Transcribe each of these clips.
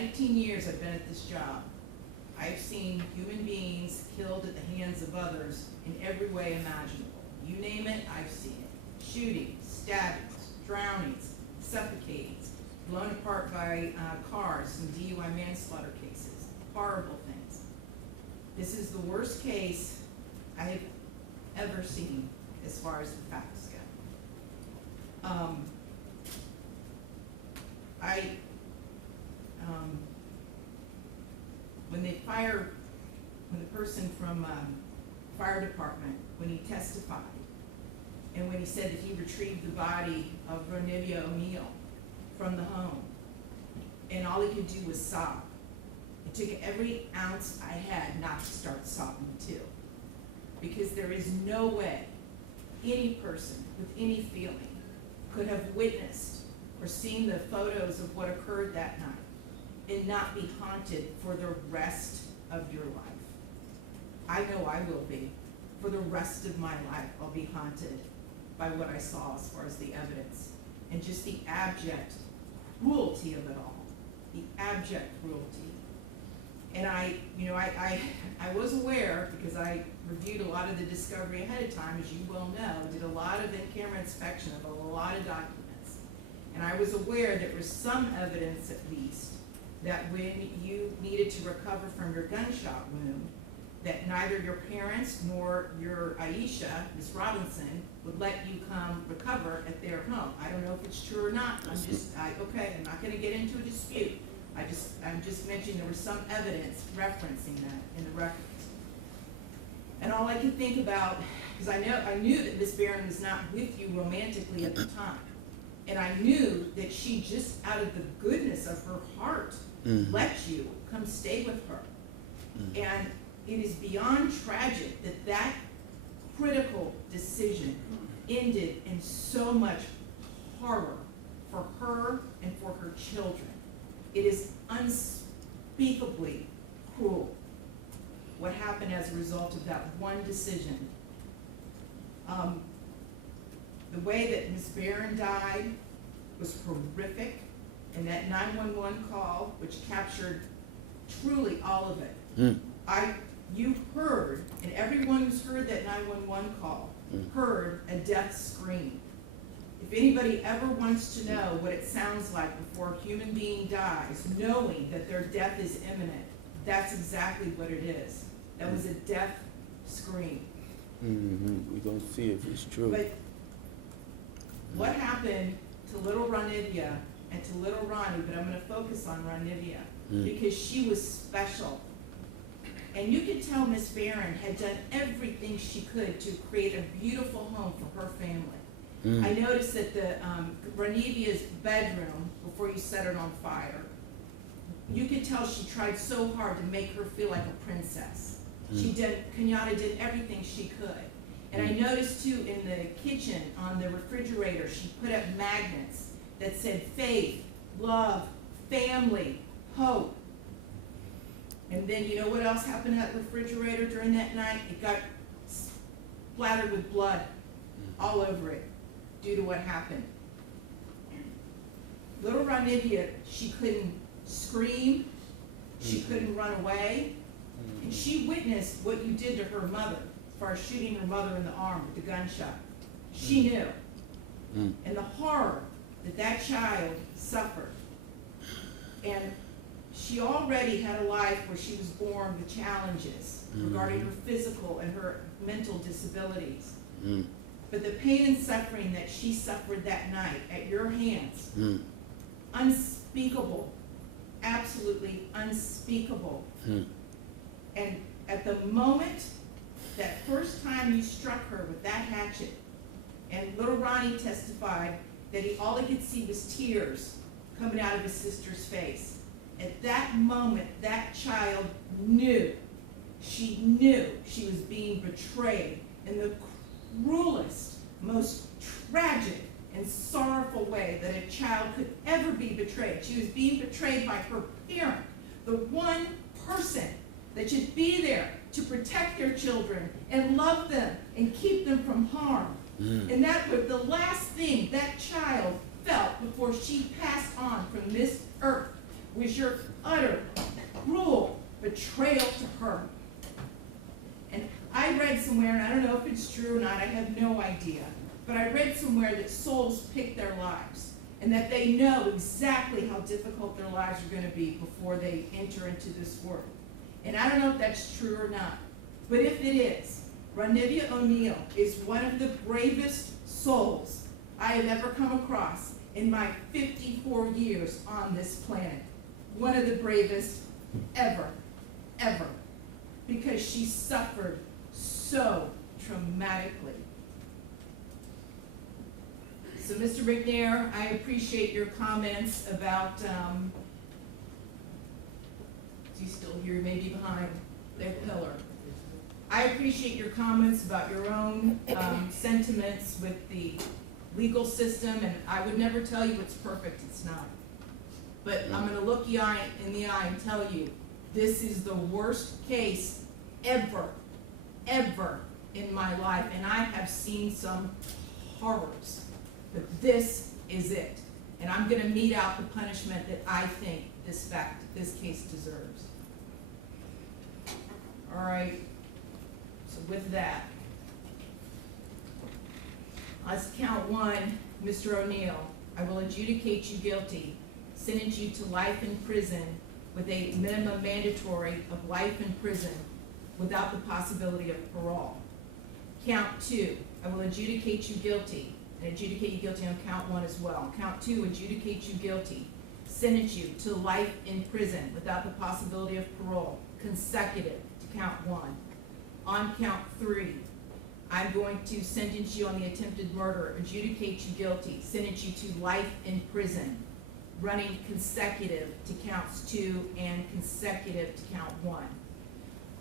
19 years I've been at this job. I've seen human beings killed at the hands of others in every way imaginable. You name it, I've seen it. Shootings, stabbings, drownings, suffocatings, blown apart by cars in DUI manslaughter cases. Horrible things. This is the worst case I have ever seen as far as the facts go. When the person from fire department, when he testified, and when he said that he retrieved the body of Ronnie Oneal from the home, and all he could do was sob. It took every ounce I had not to start sobbing too. Because there is no way any person with any feeling could have witnessed or seen the photos of what occurred that night and not be haunted for the rest of your life. I know I will be. For the rest of my life, I'll be haunted by what I saw as far as the evidence and just the abject cruelty of it all. The abject cruelty. And I was aware, because I reviewed a lot of the discovery ahead of time, as you well know, did a lot of in-camera inspection of a lot of documents. And I was aware there was some evidence, at least, that when you needed to recover from your gunshot wound, that neither your parents nor your Aisha, Miss Robinson, would let you come recover at their home. I don't know if it's true or not. I'm not going to get into a dispute. I'm just mentioning there was some evidence referencing that in the records. And all I could think about, because I knew that Miss Barron was not with you romantically at the time. And I knew that she just out of the goodness of her heart let you come stay with her. And it is beyond tragic that that critical decision ended in so much horror for her and for her children. It is unspeakably cruel what happened as a result of that one decision. The way that Ms. Barron died was horrific, and that 911 call, which captured truly all of it. You heard, and everyone who's heard that 911 call heard a death scream. If anybody ever wants to know what it sounds like before a human being dies, knowing that their death is imminent, that's exactly what it is. That was a death scream. We're going to see if it's true. But what happened to little Ronivia and to little Ronnie, but I'm going to focus on Ronivia, because she was special. And you could tell Miss Barron had done everything she could to create a beautiful home for her family. I noticed that the Ronivia's bedroom, before you set it on fire, you could tell she tried so hard to make her feel like a princess. Kenyatta did everything she could. And I noticed too in the kitchen, on the refrigerator, she put up magnets that said faith, love, family, hope. And then you know what else happened to that refrigerator during that night? It got splattered with blood all over it due to what happened. Little Ronivia, she couldn't scream, she couldn't run away, and she witnessed what you did to her mother as far as shooting her mother in the arm with the gunshot. She knew. And the horror that that child suffered. And she already had a life where she was born with challenges regarding her physical and her mental disabilities. But the pain and suffering that she suffered that night at your hands, unspeakable, absolutely unspeakable. And at the moment, that first time you struck her with that hatchet, and little Ronnie testified that all he could see was tears coming out of his sister's face. At that moment, that child knew. She knew she was being betrayed in the cruelest, most tragic and sorrowful way that a child could ever be betrayed. She was being betrayed by her parent, the one person that should be there to protect their children and love them and keep them from harm. And that was the last thing that child felt before she passed on from this earth, was your utter, cruel betrayal to her. And I read somewhere, and I don't know if it's true or not, I have no idea, but I read somewhere that souls pick their lives, and that they know exactly how difficult their lives are going to be before they enter into this world. And I don't know if that's true or not, but if it is, Ronnie Oneal is one of the bravest souls I have ever come across in my 54 years on this planet. One of the bravest ever, ever, because she suffered so traumatically. So, Mr. McNair, I appreciate your comments about, is he still here? Maybe behind that pillar. I appreciate your comments about your own sentiments with the legal system, and I would never tell you it's perfect, it's not. But I'm gonna look you in the eye and tell you, this is the worst case ever, ever in my life, and I have seen some horrors. But this is it. And I'm going to mete out the punishment that I think this case deserves. All right. So with that, let's count one. Mr. Oneal, I will adjudicate you guilty, sentence you to life in prison with a minimum mandatory of life in prison without the possibility of parole. Count two, I will adjudicate you guilty, and adjudicate you guilty on count one as well. Count two, adjudicate you guilty, sentence you to life in prison without the possibility of parole, consecutive to count one. On count three, I'm going to sentence you on the attempted murder, adjudicate you guilty, sentence you to life in prison, running consecutive to counts two and consecutive to count one.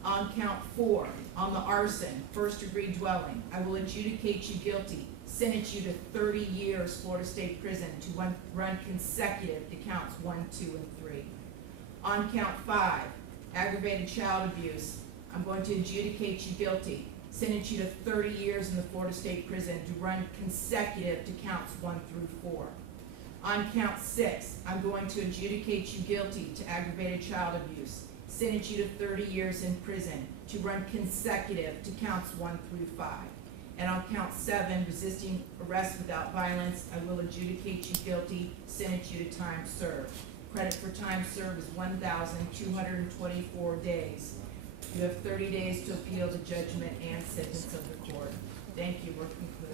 On count four, on the arson, first-degree dwelling, I will adjudicate you guilty, sentence you to 30 years Florida State Prison to run consecutive to counts 1, 2, and 3. On count five, aggravated child abuse, I'm going to adjudicate you guilty, sentence you to 30 years in the Florida State Prison to run consecutive to counts 1 through 4. On count six, I'm going to adjudicate you guilty to aggravated child abuse, sentence you to 30 years in prison to run consecutive to counts 1 through 5. And on count seven, resisting arrest without violence, I will adjudicate you guilty, sentence you to time served. Credit for time served is 1,224 days. You have 30 days to appeal the judgment and sentence of the court. Thank you. We're concluded.